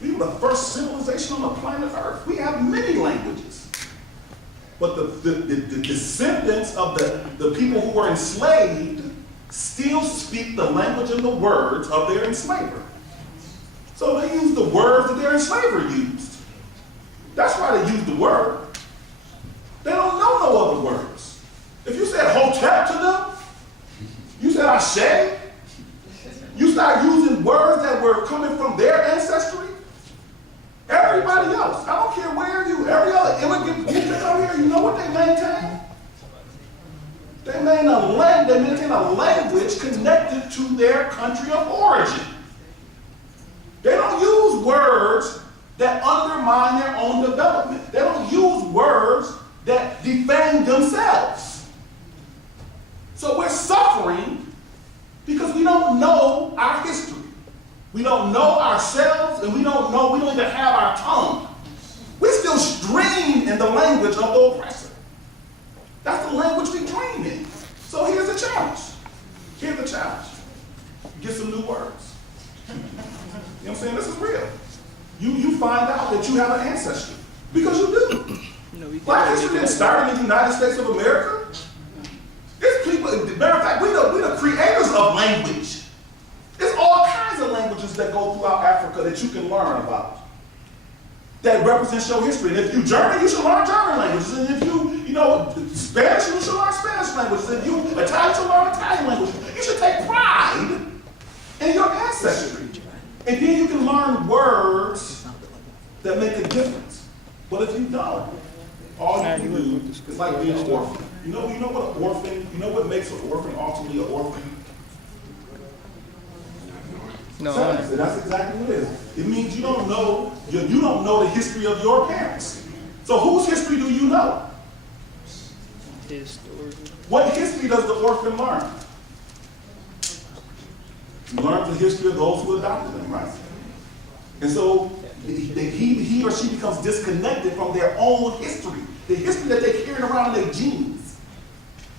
We were the first civilization on the planet Earth. We have many languages. But the descendants of the people who were enslaved still speak the language and the words of their enslaver. So they use the words that their enslaver used. That's why they use the word. They don't know no other words. If you said hotep to them, you said ashe, you start using words that were coming from their ancestry. Everybody else, I don't care where you, every other immigrant that come here, you know what they maintain? They maintain a language connected to their country of origin. They don't use words that undermine their own development. They don't use words that defame themselves. So we're suffering because we don't know our history. We don't know ourselves, and we don't even have our tongue. We still dream in the language of the oppressor. That's the language we dream in. So here's the challenge. Here's the challenge. Get some new words. You know what I'm saying? This is real. You find out that you have an ancestry. Because you do. Black history didn't start in the United States of America. It's people, matter of fact, we're the creators of language. There's all kinds of languages that go throughout Africa that you can learn about, that represents your history. And if you German, you should learn German languages. And if you Spanish, you should learn Spanish languages. And if you Italian, you should learn Italian languages. You should take pride in your ancestry. And then you can learn words that make a difference. But if you don't, all you can do is like being an orphan. You know what an orphan, you know what makes an orphan ultimately an orphan? No. That's exactly what it is. It means you don't know the history of your parents. So whose history do you know? His story. What history does the orphan learn? He learns the history of those who adopted them, right? And so he or she becomes disconnected from their own history, the history that they're carrying around in their genes.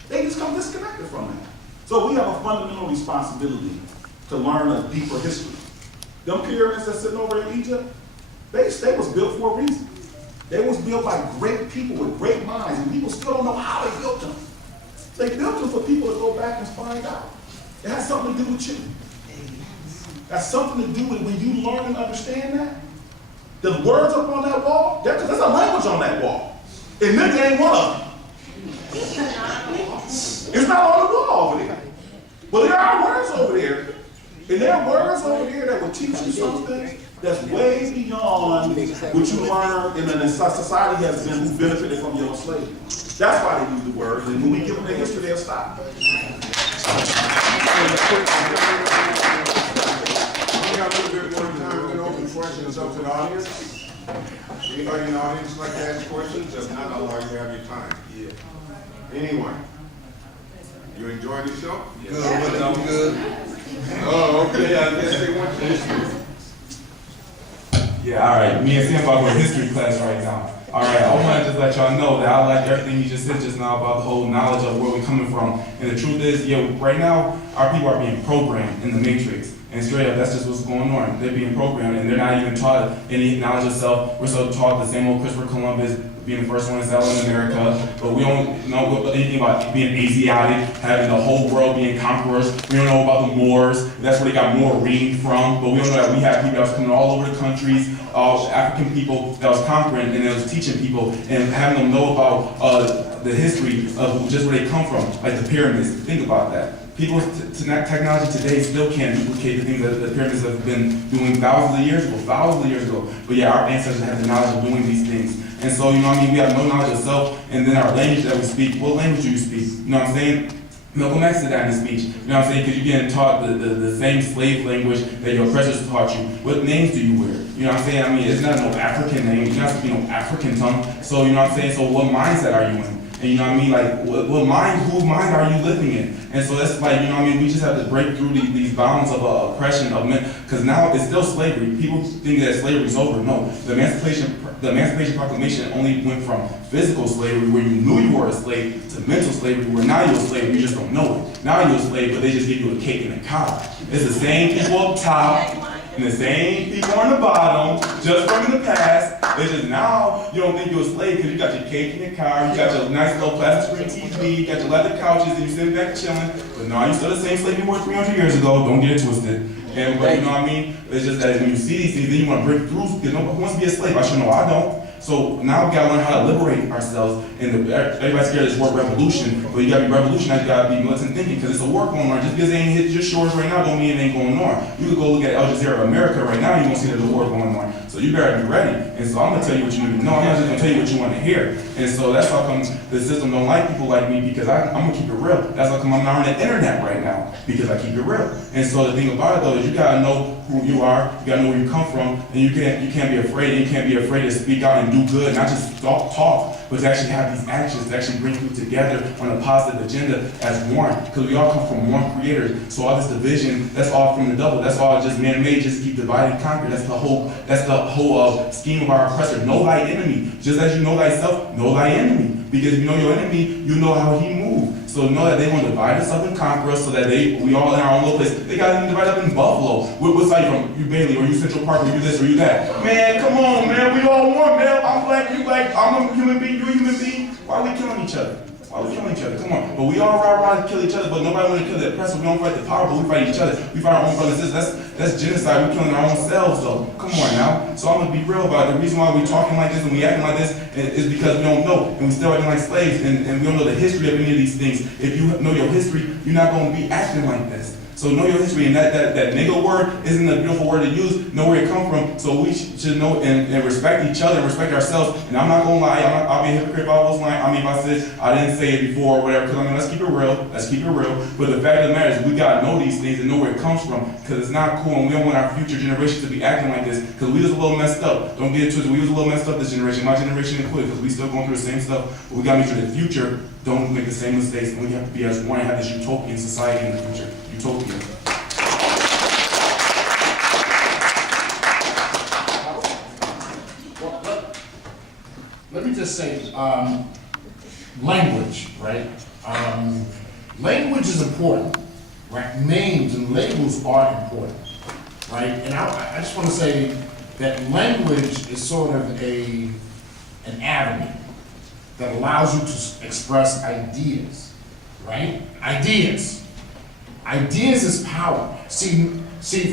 They just become disconnected from that. So we have a fundamental responsibility to learn a deeper history. Them pyramids that's sitting over in Egypt, they was built for a reason. They was built by great people with great minds, and people still don't know how they built them. They built them for people to go back and find out. It has something to do with you. It has something to do with when you learn and understand that. The words up on that wall, there's a language on that wall. And nigga ain't one of them. It's not on the wall over there. But there are words over there. And there are words over there that will teach you something that's way beyond what you learn in a society has been who benefited from your enslavement. That's why they use the words, and when we give them the history, they'll stop. We got a little bit more time to open questions up to the audience. Anybody in the audience like to ask questions? If not, I'll allow you to have your time. Yeah. Anyone? You enjoying the show? Good, I'm good. Oh, okay. I guess they want you. Yeah, all right. Me and Sam about going to history class right now. All right, I want to just let y'all know that I like everything you just said just now about the whole knowledge of where we're coming from. And the truth is, yeah, right now, our people are being programmed in the matrix. And straight up, that's just what's going on. They're being programmed, and they're not even taught any knowledge of self. We're still taught the same old Christopher Columbus being the first one to settle in America, but we don't know anything about being Asiatic, having the whole world being conquerors. We don't know about the Moors. That's where they got more reading from, but we don't know that we have people that was coming all over the countries, African people that was conquering, and that was teaching people, and having them know about the history of just where they come from, like the pyramids. Think about that. People, technology today still can't duplicate the things that the pyramids have been doing thousands of years ago. But yeah, our ancestors had the knowledge of doing these things. And so, you know what I mean, we have no knowledge of self, and then our language that we speak, what language do you speak? You know what I'm saying? Malcolm X did that in his speech. You know what I'm saying? Because you're getting taught the same slave language that your oppressors taught you. What names do you wear? You know what I'm saying? I mean, it's not no African name. It's not no African tongue. So, you know what I'm saying? So what mindset are you in? And you know what I mean? Like, whose mind are you living in? And so that's like, you know what I mean? We just have to break through these bounds of oppression of men, because now it's still slavery. People think that slavery's over. No, the Emancipation Proclamation only went from physical slavery, where you knew you were a slave, to mental slavery, where now you're a slave, you just don't know it. Now you're a slave, but they just give you a cake and a cow. It's the same people up top, and the same people on the bottom, just from in the past. It's just now you don't think you're a slave because you got your cake in your car, you got your nice little plastic screen TV, you got your leather couches, and you sitting back chilling. But no, you still the same slave you were 300 years ago. Don't get it twisted. And but you know what I mean? It's just that when you see these things, then you want to break through. Because nobody wants to be a slave. I should know I don't. So now we gotta learn how to liberate ourselves. And everybody's scared of this word revolution, but you gotta be revolutionary, you gotta be militant thinking, because it's a war going on. Just because they ain't hit your shores right now don't mean it ain't going on. You could go look at Al Jazeera America right now, you won't see there's a war going on. So you better be ready. And so I'm gonna tell you what you need to know. I'm not just gonna tell you what you want to hear. And so that's how come the system don't like people like me, because I'm gonna keep it real. That's how come I'm not on the internet right now, because I keep it real. And so the thing about it though is you gotta know who you are, you gotta know where you come from, and you can't be afraid, and you can't be afraid to speak out and do good, not just talk, but to actually have these actions to actually bring people together on a positive agenda as one, because we all come from one creator. So all this division, that's all from the devil. That's all just man-made, just to keep divided and conquer. That's the whole scheme of our oppressor. Know thy enemy. Just as you know thyself, know thy enemy. Because if you know your enemy, you know how he moves. So know that they want to divide us up and conquer us so that we all in our own little place. They got even divided up in Buffalo. What side you from? You Bailey, or you Central Park, or you this, or you that. Man, come on, man. We all one, man. I'm black, you black. I'm a human being, you a human being. Why are we killing each other? Why are we killing each other? Come on. But we all rah-rah to kill each other, but nobody want to kill the oppressor. We don't fight the power, but we fight each other. We fight our own brothers and sisters. That's genocide. We're killing our own selves, though. Come on now. So I'm going to be real about it. The reason why we're talking like this and we acting like this is because we don't know. And we still acting like slaves, and we don't know the history of any of these things. If you know your history, you're not going to be acting like this. So know your history, and that nigga word isn't a beautiful word to use. Know where it come from. So we should know and respect each other and respect ourselves. And I'm not gonna lie. I'll be a hypocrite if I was lying. I mean, if I said I didn't say it before or whatever. Because I mean, let's keep it real. Let's keep it real. But the fact of the matter is, we gotta know these things and know where it comes from. Because it's not cool, and we don't want our future generations to be acting like this. Because we was a little messed up. Don't get it twisted. We was a little messed up this generation. My generation included. Because we still going through the same stuff. But we gotta make sure the future don't make the same mistakes. And we have to be as one and have this utopian society in the future. Utopia. Let me just say, language, right? Language is important, right? Names and labels are important, right? And I just want to say that language is sort of an avenue that allows you to express ideas, right? Ideas. Ideas is power. See,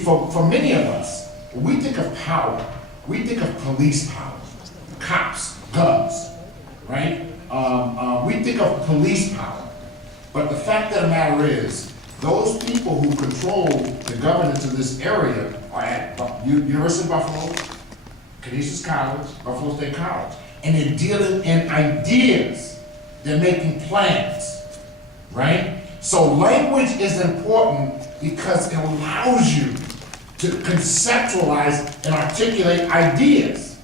for many of us, when we think of power, we think of police power, cops, guns, right? We think of police power, but the fact of the matter is, those people who control the governance of this area are at University of Buffalo, Canisius College, Buffalo State College, and they're dealing in ideas. They're making plans, right? So language is important because it allows you to conceptualize and articulate ideas.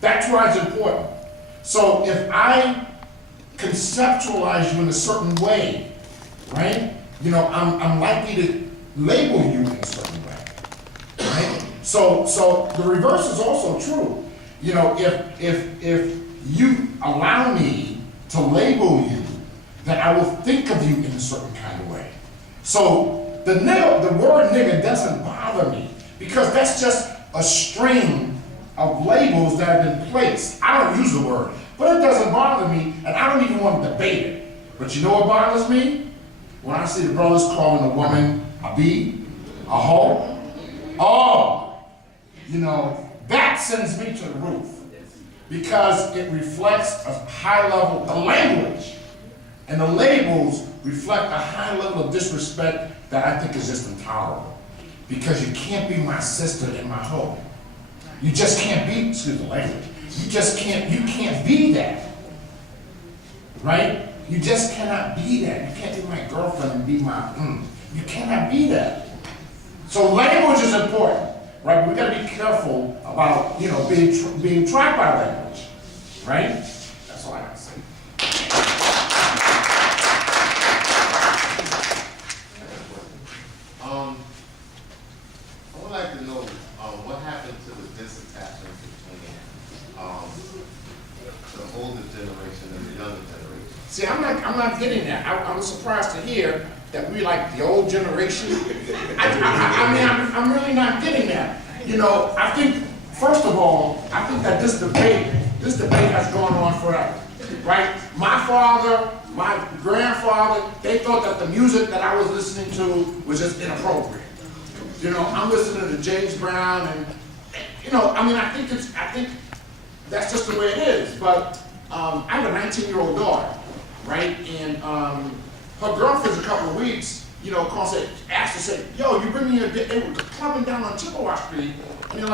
That's why it's important. So if I conceptualize you in a certain way, right? You know, I'm likely to label you in a certain way, right? So the reverse is also true. You know, if you allow me to label you, then I will think of you in a certain kind of way. So the word nigga doesn't bother me because that's just a string of labels that have been placed. I don't use the word, but it doesn't bother me, and I don't even want to debate it. But you know what bothers me? When I see the brothers calling a woman a B, a hoe, oh, you know, that sends me to the roof because it reflects a high level, the language and the labels reflect a high level of disrespect that I think is just intolerable. Because you can't be my sister and my hoe. You just can't be, excuse the language, you can't be that, right? You just cannot be that. You can't be my girlfriend and be my, you cannot be that. So language is important, right? We gotta be careful about, you know, being trapped by language, right? That's all I gotta say. I would like to know what happened to the disattachment between the older generation and the younger generation. See, I'm not getting that. I'm surprised to hear that we like the old generation. I mean, I'm really not getting that. You know, I think that this debate has gone on forever, right? My father, my grandfather, they thought that the music that I was listening to was just inappropriate. You know, I'm listening to James Brown and, you know, I mean, I think that's just the way it is. But I have a 19-year-old daughter, right? And her girlfriend's a couple of weeks, you know, asked her, said, yo, you bring me a date. They were clubbing down on Chippewa Street. And they're like,